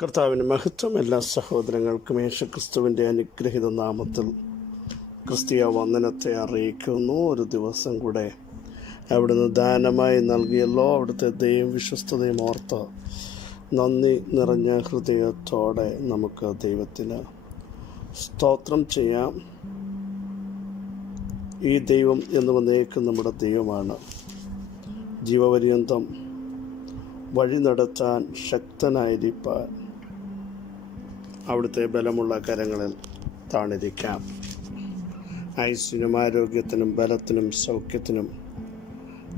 കർത്താവിന് മഹത്വം. എല്ലാ സഹോദരങ്ങൾക്കും യേശുക്രിസ്തുവിൻ്റെ അനുഗ്രഹിത നാമത്തിൽ ക്രിസ്തീയ വന്ദനത്തെ അറിയിക്കുന്നു. ഒരു ദിവസം കൂടെ അവിടുന്ന് ദാനമായി നൽകിയല്ലോ. അവിടുത്തെ ദൈവം വിശ്വസ്തതയും ഓർത്ത് നന്ദി നിറഞ്ഞ ഹൃദയത്തോടെ നമുക്ക് ദൈവത്തിന് സ്തോത്രം ചെയ്യാം. ഈ ദൈവം എന്ന് വന്നേക്കും നമ്മുടെ ദൈവമാണ്. ജീവപര്യന്തം വഴി നടത്താൻ ശക്തനായിരിക്കാൻ അവിടുത്തെ ബലമുള്ള കരങ്ങളിൽ താണിരിക്കാം. ആയുസ്സിനും ആരോഗ്യത്തിനും ബലത്തിനും സൗഖ്യത്തിനും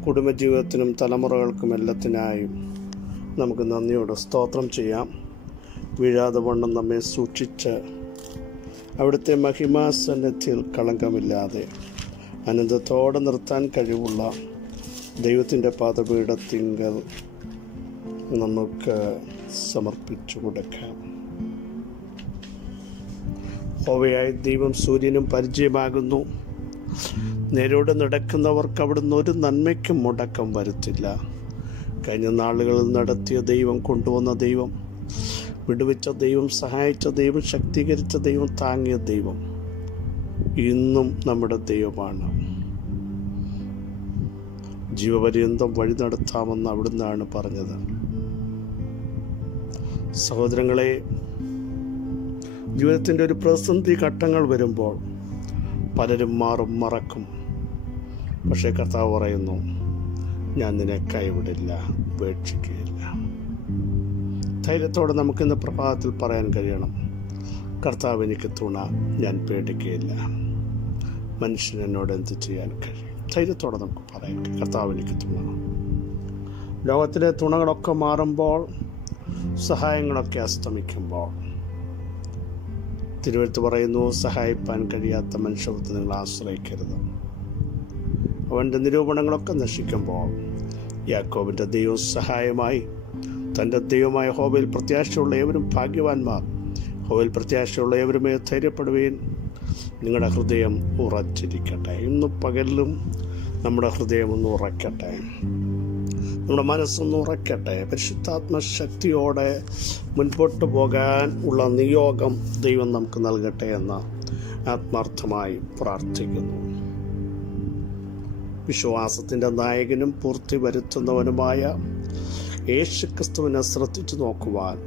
കുടുംബജീവിതത്തിനും തലമുറകൾക്കും എല്ലാത്തിനായും നമുക്ക് നന്ദിയോടെ സ്തോത്രം ചെയ്യാം. വീഴാതെ വണ്ണം നമ്മെ സൂക്ഷിച്ച് അവിടുത്തെ മഹിമാസന്നദ്ധിയിൽ കളങ്കമില്ലാതെ അനന്തത്തോടെ നിർത്താൻ കഴിവുള്ള ദൈവത്തിൻ്റെ പാദപീഠത്തിങ്കൽ നമുക്ക് സമർപ്പിച്ചു കൊടുക്കാം. യഹോവയായ ദൈവം സൂര്യനും പരിചയമാകുന്നു. നേരോടെ നടക്കുന്നവർക്ക് അവിടുന്ന് ഒരു നന്മയ്ക്കും മുടക്കം വരുത്തില്ല. കഴിഞ്ഞ നാളുകളിൽ നടത്തിയ ദൈവം, കൊണ്ടുവന്ന ദൈവം, വിടുവിച്ച ദൈവം, സഹായിച്ച ദൈവം, ശക്തീകരിച്ച ദൈവം, താങ്ങിയ ദൈവം ഇന്നും നമ്മുടെ ദൈവമാണ്. ജീവപര്യന്തം വഴി നടത്താമെന്ന് അവിടുന്നാണ് പറഞ്ഞത്. സഹോദരങ്ങളെ, ജീവിതത്തിൻ്റെ ഒരു പ്രതിസന്ധി ഘട്ടങ്ങൾ വരുമ്പോൾ പലരും മാറും, മറക്കും. പക്ഷേ കർത്താവ് പറയുന്നു, ഞാൻ നിന്നെ കൈവിടില്ല, ഉപേക്ഷിക്കുകയില്ല. ധൈര്യത്തോടെ നമുക്കിന്ന് പ്രഭാതത്തിൽ പറയാൻ കഴിയണം, കർത്താവ് എനിക്ക് തുണ, ഞാൻ പേടിക്കുകയില്ല. മനുഷ്യൻ എന്നോട് എന്ത് ചെയ്യാൻ കഴിയും? ധൈര്യത്തോടെ നമുക്ക് പറയാം, കർത്താവ് എനിക്ക് തുണ. ലോകത്തിലെ തുണകളൊക്കെ മാറുമ്പോൾ, സഹായങ്ങളൊക്കെ അസ്തമിക്കുമ്പോൾ, തിരുവെഴുത്ത് പറയുന്നു, സഹായിപ്പാൻ കഴിയാത്ത മനുഷ്യത്വത്തെ നിങ്ങൾ ആശ്രയിക്കരുത്. അവൻ്റെ നിരൂപണങ്ങളൊക്കെ നശിക്കുമ്പോൾ യാക്കോബിൻ്റെ ദൈവം സഹായമായി. തൻ്റെ ദൈവമായ യഹോവയിൽ പ്രത്യാശയുള്ള ഏവരും ഭാഗ്യവാന്മാർ. യഹോവയിൽ പ്രത്യാശയുള്ള ഏവരുമേ ധൈര്യപ്പെടുവീൻ. നിങ്ങളുടെ ഹൃദയം ഉറച്ചിരിക്കട്ടെ. ഇന്ന് പകലിലും നമ്മുടെ ഹൃദയം ഒന്ന് ഉറക്കട്ടെ, നമ്മുടെ മനസ്സൊന്ന് ഉറക്കട്ടെ. പരിശുദ്ധാത്മശക്തിയോടെ മുൻപോട്ട് പോകാൻ ഉള്ള നിയോഗം ദൈവം നമുക്ക് നൽകട്ടെ എന്ന് ആത്മാർത്ഥമായി പ്രാർത്ഥിക്കുന്നു. വിശ്വാസത്തിൻ്റെ നായകനും പൂർത്തി വരുത്തുന്നവനുമായ യേശുക്രിസ്തുവിനെ ശ്രദ്ധിച്ചു നോക്കുവാൻ,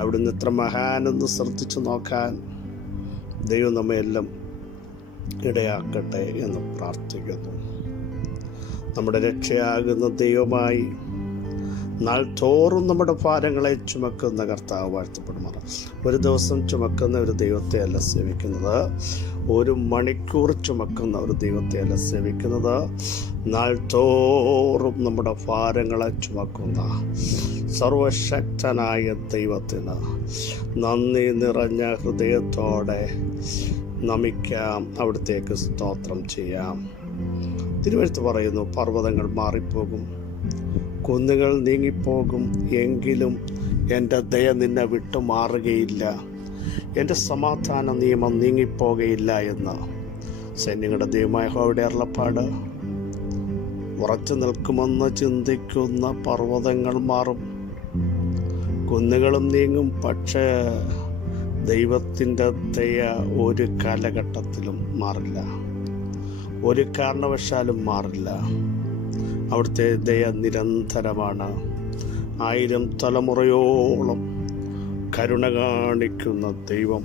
അവിടുന്ന് എത്ര മഹാനെന്ന് ശ്രദ്ധിച്ചു നോക്കാൻ ദൈവം നമ്മയെല്ലാം ഇടയാക്കട്ടെ എന്ന് പ്രാർത്ഥിക്കുന്നു. നമ്മുടെ രക്ഷയാകുന്ന ദൈവമായി നാൾ തോറും നമ്മുടെ ഭാരങ്ങളെ ചുമക്കുന്ന കർത്താവ് വാഴ്ത്തപ്പെടുമാറ്. ഒരു ദിവസം ചുമക്കുന്ന ഒരു ദൈവത്തെ അല്ല സേവിക്കുന്നത്, ഒരു മണിക്കൂർ ചുമക്കുന്ന ഒരു ദൈവത്തെ അല്ല സേവിക്കുന്നത്. നാൾ തോറും നമ്മുടെ ഭാരങ്ങളെ ചുമക്കുന്ന സർവശക്തനായ ദൈവത്തിന് നന്ദി നിറഞ്ഞ ഹൃദയത്തോടെ നമിക്കാം, അവിടത്തേക്ക് സ്തോത്രം ചെയ്യാം. തിരുവെഴുത്ത് പറയുന്നു, പർവ്വതങ്ങൾ മാറിപ്പോകും, കുന്നുകൾ നീങ്ങിപ്പോകും, എങ്കിലും എൻ്റെ ദയ നിന്നെ വിട്ടു മാറുകയില്ല, എൻ്റെ സമാധാന നിയമം നീങ്ങിപ്പോകുകയില്ല എന്ന് സൈന്യങ്ങളുടെ ദൈവമായ യഹോവയുടെ അരുളപ്പാട്. ഉറച്ചു നിൽക്കുമെന്ന് ചിന്തിക്കുന്ന പർവ്വതങ്ങൾ മാറും, കുന്നുകളും നീങ്ങും, പക്ഷേ ദൈവത്തിൻ്റെ ദയ ഒരു കാലഘട്ടത്തിലും മാറില്ല, ഒരു കാരണവശാലും മാറില്ല. അവിടുത്തെ ദയ നിരന്തരമാണ്. 1000 തലമുറയോളം കരുണ കാണിക്കുന്ന ദൈവം,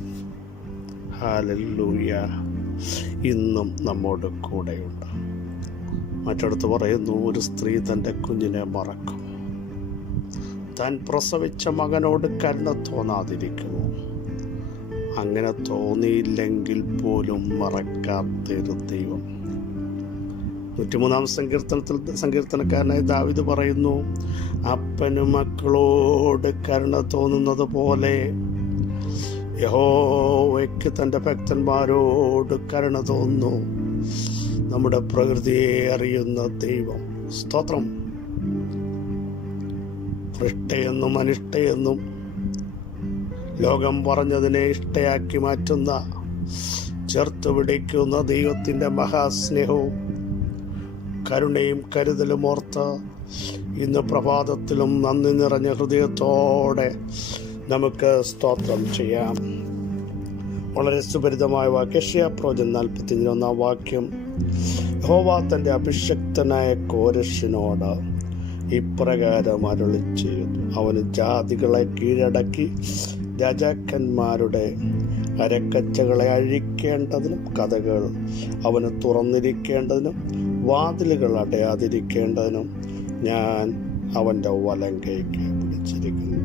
ഹല്ലേലൂയ, ഇന്നും നമ്മോട് കൂടെയുണ്ട്. മറ്റടുത്ത് പറയുന്നു, ഒരു സ്ത്രീ തൻ്റെ കുഞ്ഞിനെ മറക്കും, താൻ പ്രസവിച്ച മകനോട് കരുണ തോന്നാതിരിക്കുമോ? അങ്ങനെ തോന്നിയില്ലെങ്കിൽ പോലും മറക്കാത്തൊരു ദൈവം. 103-ാം സങ്കീർത്തനക്കാരനായ ദാവീദ് പറയുന്നു, അപ്പനും മക്കളോട് കരുണ തോന്നുന്നത് പോലെ യഹോവയ്ക്ക് തൻ്റെ ഭക്തന്മാരോട് കരുണ തോന്നുന്നു. നമ്മുടെ പ്രകൃതിയെ അറിയുന്ന ദൈവം, സ്തോത്രം. ഇഷ്ടയെന്നും അനിഷ്ടയെന്നും ലോകം പറഞ്ഞതിനെ ഇഷ്ടയാക്കി മാറ്റുന്ന, ചേർത്ത് പിടിക്കുന്ന ദൈവത്തിൻ്റെ മഹാസ്നേഹവും കരുണയും കരുതലും ഓർത്ത് ഇന്ന് പ്രഭാതത്തിലും നന്ദി നിറഞ്ഞ ഹൃദയത്തോടെ നമുക്ക് സ്തോത്രം ചെയ്യാം. വളരെ സുപരിതമായ വാക്യം യെശയ്യാപ്രവചനം 41 വാക്യം. യഹോവ തൻ്റെ അഭിഷിക്തനായ കോരശിനോട് ഇപ്രകാരം അരുളി ചെയ്യുന്നു, അവന് ജാതികളെ കീഴടക്കി രാജാക്കന്മാരുടെ അരക്കച്ചകളെ അഴിക്കേണ്ടതിനും കഥകൾ അവന് തുറന്നിരിക്കേണ്ടതിനും വാതിലുകൾ അടയാതിരിക്കേണ്ടതിനും ഞാൻ അവൻ്റെ വലങ്കയ്ക്ക് പിടിച്ചിരിക്കുന്നു.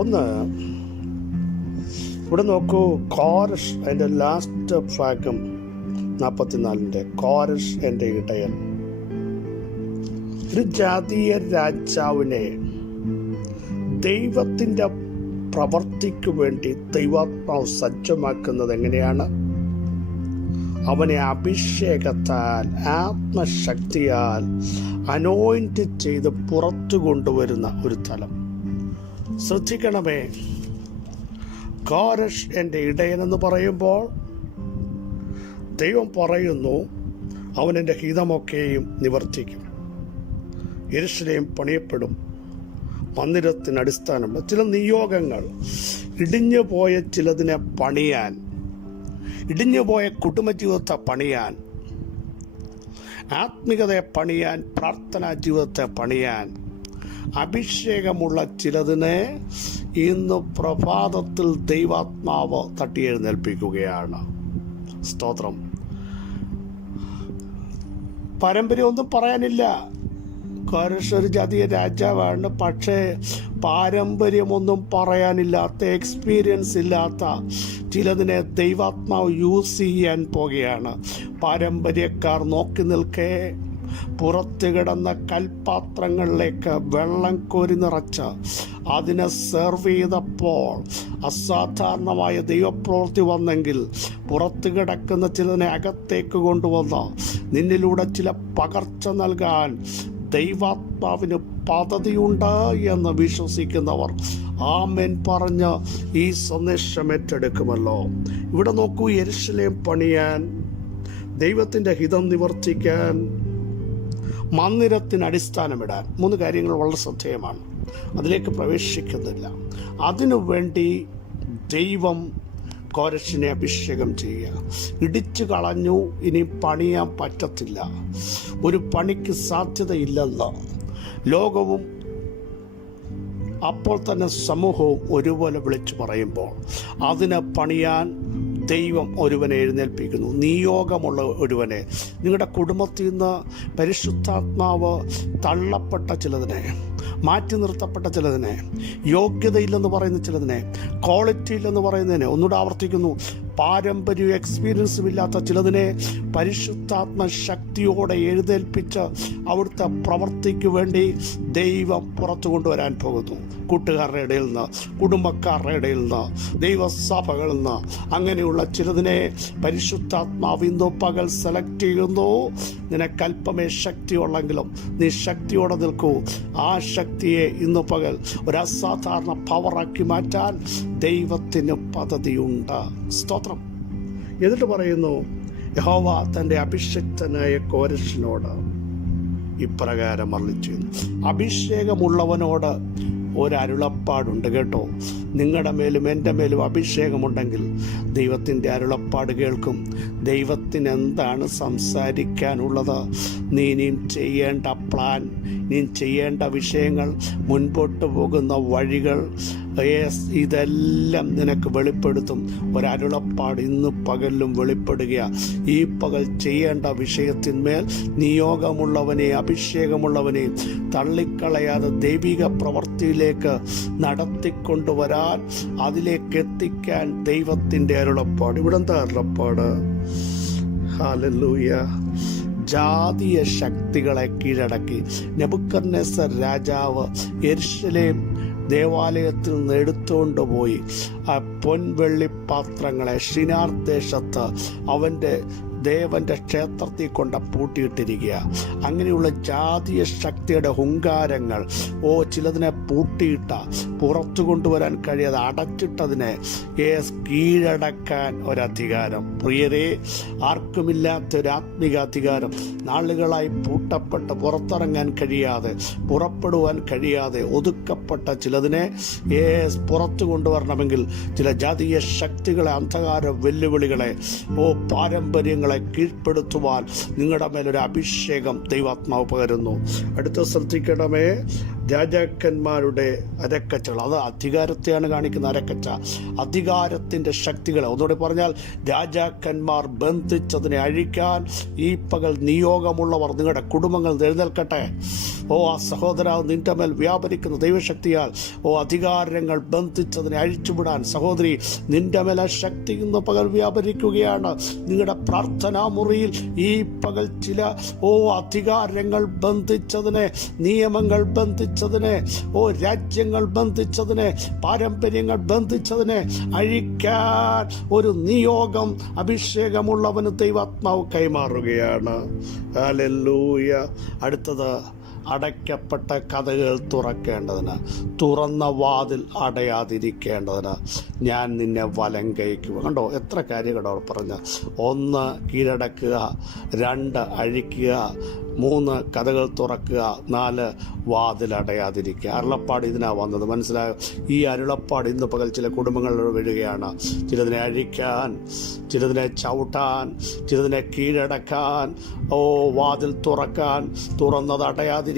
ഒന്ന് ഇവിടെ നോക്കൂ, കോരഷ് അതിൻ്റെ ലാസ്റ്റ് ഭാഗം 44 കോരഷ് എൻ്റെ ഇടയൻ. ഒരു ജാതീയ രാജാവിനെ ദൈവത്തിൻ്റെ പ്രവർത്തിക്കു വേണ്ടി ദൈവാത്മാവ് സജ്ജമാക്കുന്നത് എങ്ങനെയാണ്? അവനെ അഭിഷേകത്താൽ ആത്മശക്തിയാൽ അനോയിന്റ് ചെയ്ത് പുറത്തു കൊണ്ടുവരുന്ന ഒരു തലം. ശ്രദ്ധിക്കണമേ, കോരഷ് എൻ്റെ ഇടയനെന്ന് പറയുമ്പോൾ ദൈവം പറയുന്നു അവൻ എൻ്റെ ഹിതമൊക്കെയും നിവർത്തിക്കും. യെരൂശലേം പണിയപ്പെടും, മന്ദിരത്തിന് അടിസ്ഥാനമുള്ള ചില നിയോഗങ്ങൾ, ഇടിഞ്ഞു പോയ ചിലതിനെ പണിയാൻ, ഇടിഞ്ഞുപോയ കുടുംബജീവിതത്തെ പണിയാൻ, ആത്മികതയെ പണിയാൻ, പ്രാർത്ഥനാ ജീവിതത്തെ പണിയാൻ, അഭിഷേകമുള്ള ചിലതിനെ ഇന്ന് പ്രഭാതത്തിൽ ദൈവാത്മാവ് തട്ടിയെഴുന്നേൽപ്പിക്കുകയാണ്. സ്തോത്രം. പാരമ്പര്യമൊന്നും പറയാനില്ല. കോരഷ് ഒരു ജാതീയ രാജാവാണ്, പക്ഷേ പാരമ്പര്യമൊന്നും പറയാനില്ലാത്ത, എക്സ്പീരിയൻസ് ഇല്ലാത്ത ചിലതിനെ ദൈവാത്മാവ് യൂസ് ചെയ്യാൻ പോകുകയാണ്. പാരമ്പര്യക്കാർ നോക്കി നിൽക്കേ പുറത്ത് കിടന്ന കൽപാത്രങ്ങളിലേക്ക് വെള്ളം കോരി നിറച്ച് അതിനെ സെർവ് ചെയ്തപ്പോൾ അസാധാരണമായ ദൈവപ്രവൃത്തി വന്നെങ്കിൽ പുറത്ത് കിടക്കുന്ന ചിലതിനെ അകത്തേക്ക് കൊണ്ടുവന്ന് നിന്നിലൂടെ ചില പകർച്ച നൽകാൻ ദൈവാത്മാവിന് പദ്ധതിയുണ്ട് എന്ന് വിശ്വസിക്കുന്നവർ ആമേൻ പറഞ്ഞ് ഈ സന്ദേശം ഏറ്റെടുക്കുമല്ലോ. ഇവിടെ നോക്കൂ, യെരൂശലേം പണിയാൻ, ദൈവത്തിൻ്റെ ഹിതം നിവർത്തിക്കാൻ, മന്ദിരത്തിന് അടിസ്ഥാനമിടാൻ 3 കാര്യങ്ങൾ വളരെ ശ്രദ്ധേയമാണ്. അതിലേക്ക് പ്രവേശിക്കുന്നില്ല. അതിനു വേണ്ടി ദൈവം കോരശിനെ അഭിഷേകം ചെയ്യുക. ഇടിച്ചു കളഞ്ഞു, ഇനി പണിയാൻ പറ്റത്തില്ല, ഒരു പണിക്ക് സാധ്യതയില്ലെന്ന് ലോകവും അപ്പോൾ തന്നെ സമൂഹവും ഒരുപോലെ വിളിച്ചു പറയുമ്പോൾ അതിനെ പണിയാൻ ദൈവം ഒരുവനെ എഴുന്നേൽപ്പിക്കുന്നു. നിയോഗമുള്ള ഒരുവനെ. നിങ്ങളുടെ കുടുംബത്തിൽ നിന്ന് പരിശുദ്ധാത്മാവ് തള്ളപ്പെട്ട ചിലതിനെ, മാറ്റി നിർത്തപ്പെട്ട ചിലതിനെ, യോഗ്യതയില്ലെന്ന് പറയുന്ന ചിലതിനെ, ക്വാളിറ്റി ഇല്ലെന്ന് പറയുന്നതിനെ, ഒന്നുകൂടെ ആവർത്തിക്കുന്നു, പാരമ്പര്യ എക്സ്പീരിയൻസും ഇല്ലാത്ത ചിലതിനെ പരിശുദ്ധാത്മ ശക്തിയോടെ എഴുന്നേൽപ്പിച്ച് അവിടുത്തെ പ്രവൃത്തിക്ക് വേണ്ടി ദൈവം പുറത്തു കൊണ്ടുവരാൻ പോകുന്നു. കൂട്ടുകാരുടെ ഇടയിൽ നിന്ന്, കുടുംബക്കാരുടെ ഇടയിൽ നിന്ന്, ദൈവസഭകളിൽ നിന്ന്, അങ്ങനെയുള്ള ചിലതിനെ പരിശുദ്ധാത്മാവ് ഇന്നു പകൽ സെലക്ട് ചെയ്യുന്നു. നിനക്കല്പമേ ശക്തിയുള്ളെങ്കിലും നീ ശക്തിയോടെ നിൽക്കൂ. ആ ശക്തിയെ ഇന്നു പകൽ ഒരു അസാധാരണ പവറാക്കി മാറ്റാൻ ദൈവത്തിന് പദ്ധതിയുണ്ട്. സ്തോത്രം. എന്നിട്ട് പറയുന്നു, യഹോവ തൻ്റെ അഭിഷിക്തനായ കോരശിനോട് ഇപ്രകാരം അരുളിച്ചെയ്യുന്നു. അഭിഷേകമുള്ളവനോട് ഒരരുളപ്പാടുണ്ട് കേട്ടോ. നിങ്ങളുടെ മേലും എൻ്റെ മേലും അഭിഷേകമുണ്ടെങ്കിൽ ദൈവത്തിൻ്റെ അരുളപ്പാട് കേൾക്കും. ദൈവത്തിന് എന്താണ് സംസാരിക്കാനുള്ളത്, നീ ചെയ്യേണ്ട പ്ലാൻ, നീ ചെയ്യേണ്ട വിഷയങ്ങൾ, മുൻപോട്ട് പോകുന്ന വഴികൾ, ഇതെല്ലാം നിനക്ക് വെളിപ്പെടുത്തും. ഒരരുളപ്പാട് ഇന്ന് പകലിലും വെളിപ്പെടുക. ഈ പകൽ ചെയ്യേണ്ട വിഷയത്തിന്മേൽ നിയോഗമുള്ളവനെ, അഭിഷേകമുള്ളവനെ തള്ളിക്കളയാതെ ദൈവിക പ്രവൃത്തിയിലേക്ക് നടത്തിക്കൊണ്ടുവരാൻ, അതിലേക്ക് എത്തിക്കാൻ ദൈവത്തിൻ്റെ അരുളപ്പാട്. ഇവിടെന്താ അരുളപ്പാട്? ഹല്ലേലൂയ. ജാതീയ ശക്തികളെ കീഴടക്കി നെബൂഖദ്നേസർ രാജാവ് യെരൂശലേം ദേവാലയത്തിൽ നിന്ന് എടുത്തുകൊണ്ട് പോയി ആ പൊൻവെള്ളി പാത്രങ്ങളെ ഷിനാർ ദേശത്ത് അവൻ്റെ ദേവൻ്റെ ക്ഷേത്രത്തിൽ കൊണ്ട് പൂട്ടിയിട്ടിരിക്കുക. അങ്ങനെയുള്ള ജാതീയ ശക്തിയുടെ ഹുങ്കാരങ്ങൾ ചിലതിനെ പൂട്ടിയിട്ട പുറത്തു കൊണ്ടുവരാൻ കഴിയാതെ അടച്ചിട്ടതിനെ കീഴടക്കാൻ ഒരധികാരം. പ്രിയരെ, ആർക്കുമില്ലാത്തൊരു ആത്മീക അധികാരം. നാളുകളായി പൂട്ടപ്പെട്ട് പുറത്തിറങ്ങാൻ കഴിയാതെ, പുറപ്പെടുവാൻ കഴിയാതെ ഒതുക്കപ്പെട്ട ചിലതിനെ പുറത്തു കൊണ്ടുവരണമെങ്കിൽ ചില ജാതീയ ശക്തികളെ, അന്ധകാര വെല്ലുവിളികളെ, പാരമ്പര്യങ്ങളെ കീഴ്പ്പെടുത്തുവാൻ നിങ്ങളുടെ മേലൊരു അഭിഷേകം ദൈവാത്മാവ് പകരുന്നു. അടുത്ത ശ്രദ്ധിക്കണമേ, രാജാക്കന്മാരുടെ അരക്കച്ചകൾ, അത് അധികാരത്തെയാണ് കാണിക്കുന്ന അരക്കച്ച. അധികാരത്തിൻ്റെ ശക്തികളെ, ഒന്നുകൂടി പറഞ്ഞാൽ രാജാക്കന്മാർ ബന്ധിച്ചതിനെ അഴിക്കാൻ ഈ പകൽ നിയോഗമുള്ളവർ നിങ്ങളുടെ കുടുംബങ്ങൾ എഴുന്നേൽക്കട്ടെ. ആ സഹോദര, നിന്റെ മേൽ വ്യാപരിക്കുന്ന ദൈവശക്തിയാൽ അധികാരങ്ങൾ ബന്ധിച്ചതിനെ അഴിച്ചുവിടാൻ സഹോദരി, നിന്റെ മേൽ ആ ശക്തി ഇന്ന് പകൽ വ്യാപരിക്കുകയാണ്. നിങ്ങളുടെ പ്രാർത്ഥനാ മുറിയിൽ ഈ പകൽ ചില അധികാരങ്ങൾ ബന്ധിച്ചതിനെ, നിയമങ്ങൾ ബന്ധിച്ചതിനെ, രാജ്യങ്ങൾ ബന്ധിച്ചതിനെ, പാരമ്പര്യങ്ങൾ ബന്ധിച്ചതിനെ അഴിക്കാൻ ഒരു നിയോഗം അഭിഷേകമുള്ളവന് ദൈവാത്മാവ് കൈമാറുകയാണ്. ഹല്ലേലൂയ. അടുത്തത്, അടയ്ക്കപ്പെട്ട കഥകൾ തുറക്കേണ്ടതിന്, തുറന്ന വാതിൽ അടയാതിരിക്കേണ്ടതിന് ഞാൻ നിന്നെ വലം കൈക്കുക. കണ്ടോ, എത്ര കാര്യങ്ങളോ പറഞ്ഞ. 1 കീഴടക്കുക, 2 അഴിക്കുക, 3 കഥകൾ തുറക്കുക, 4 വാതിലടയാതിരിക്കുക. അരുളപ്പാട് ഇതിനാ വന്നത്. മനസ്സിലായോ? ഈ അരുളപ്പാട് ഇന്ന് പകൽ ചില കുടുംബങ്ങളിൽ വരികയാണ്. ചിലതിനെ അഴിക്കാൻ, ചിലതിനെ ചവിട്ടാൻ, ചിലതിനെ കീഴടക്കാൻ, വാതിൽ തുറക്കാൻ, തുറന്നത് അടയാതിരിക്കാൻ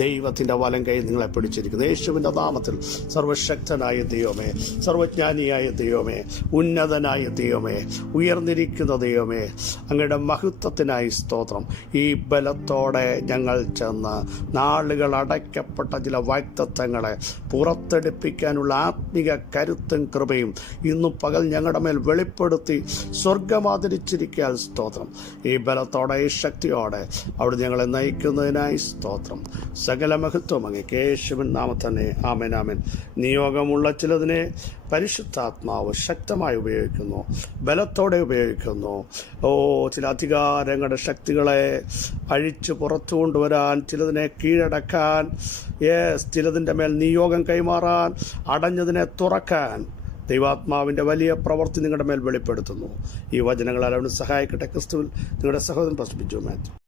ദൈവത്തിൻ്റെ വലം കൈ നിങ്ങളെ പിടിച്ചിരിക്കുന്നു. യേശുവിൻ്റെ നാമത്തിൽ സർവശക്തനായ ദൈവമേ, സർവജ്ഞാനിയായ ദൈവമേ, ഉന്നതനായ ദൈവമേ, ഉയർന്നിരിക്കുന്ന ദൈവമേ, അങ്ങയുടെ മഹത്വത്തിനായി സ്തോത്രം. ഈ ബലത്തോടെ ഞങ്ങൾ ചെന്ന് നാളുകൾ അടയ്ക്കപ്പെട്ട ചില വാഗ്ദത്തങ്ങളെ പുറത്തെടുപ്പിക്കാനുള്ള ആത്മിക കരുത്തും കൃപയും ഇന്നു പകൽ ഞങ്ങളുടെ മേൽ വെളിപ്പെടുത്തി സ്വർഗമാതിരിച്ചിരിക്കാൻ സ്തോത്രം. ഈ ബലത്തോടെ, ഈ ശക്തിയോടെ അവിടെ ഞങ്ങളെ നയിക്കുന്നതിനായി സ്തോത്രം. സകല മഹത്വം അങ്ങേക്ക് യേശുവിൻ നാമത്തിൽ തന്നെ. ആമേൻ, ആമേൻ. നിയോഗമുള്ള ചിലതിനെ പരിശുദ്ധാത്മാവ് ശക്തമായി ഉപയോഗിക്കുന്നു, ബലത്തോടെ ഉപയോഗിക്കുന്നു. ചില അധികാരങ്ങളുടെ ശക്തികളെ അഴിച്ച് പുറത്തു കൊണ്ടുവരാൻ, ചിലതിനെ കീഴടക്കാൻ, ചിലതിൻ്റെ മേൽ നിയോഗം കൈമാറാൻ, അടഞ്ഞതിനെ തുറക്കാൻ ദൈവാത്മാവിൻ്റെ വലിയ പ്രവൃത്തി നിങ്ങളുടെ മേൽ വെളിപ്പെടുത്തുന്നു. ഈ വചനങ്ങളാൽ അവന് സഹായിക്കട്ടെ. ക്രിസ്തുവിൽ നിങ്ങളുടെ സഹോദരൻ പാസ്റ്റർ ബിജു മാത്യു.